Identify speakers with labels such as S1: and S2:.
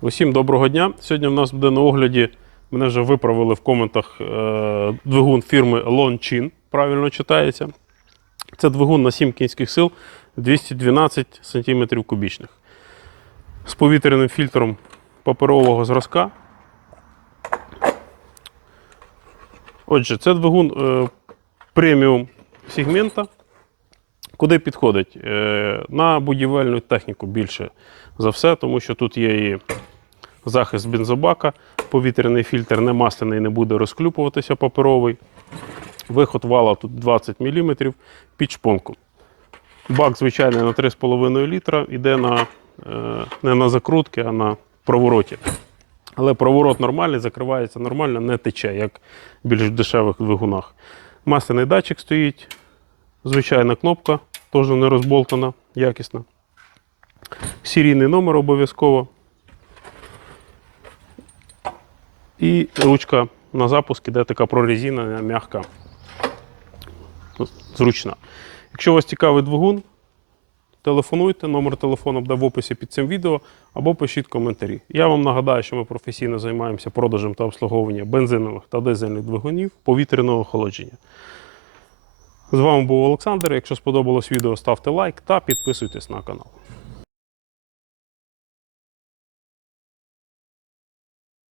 S1: Усім доброго дня. Сьогодні в нас буде на огляді. Мене вже виправили в коментах е, двигун фірми Lonchin, правильно читається. Це двигун на 7 кінських сил 212 см кубічних. З повітряним фільтром паперового зразка. Отже, це двигун е, преміум сегмента. Куди підходить? Е, на будівельну техніку більше за все, тому що тут є і захист бензобака, повітряний фільтр не масляний, не буде розклюпуватися паперовий. Виход вала тут 20 мм під шпонку. Бак звичайний на 3,5 літра, йде на, е, не на закрутки, а на провороті. Але проворот нормальний, закривається нормально, не тече, як в більш дешевих двигунах. Масляний датчик стоїть, звичайна кнопка, теж не розболтана, якісна. Серійний номер обов'язково. І ручка на запуск іде така прорезинена, м'яка, зручна. Якщо вас цікавий двигун, телефонуйте, номер телефону буде в описі під цим відео або пишіть коментарі. Я вам нагадаю, що ми професійно займаємося продажем та обслуговуванням бензинових та дизельних двигунів повітряного охолодження. З вами був Олександр. Якщо сподобалось відео, ставте лайк та підписуйтесь на канал.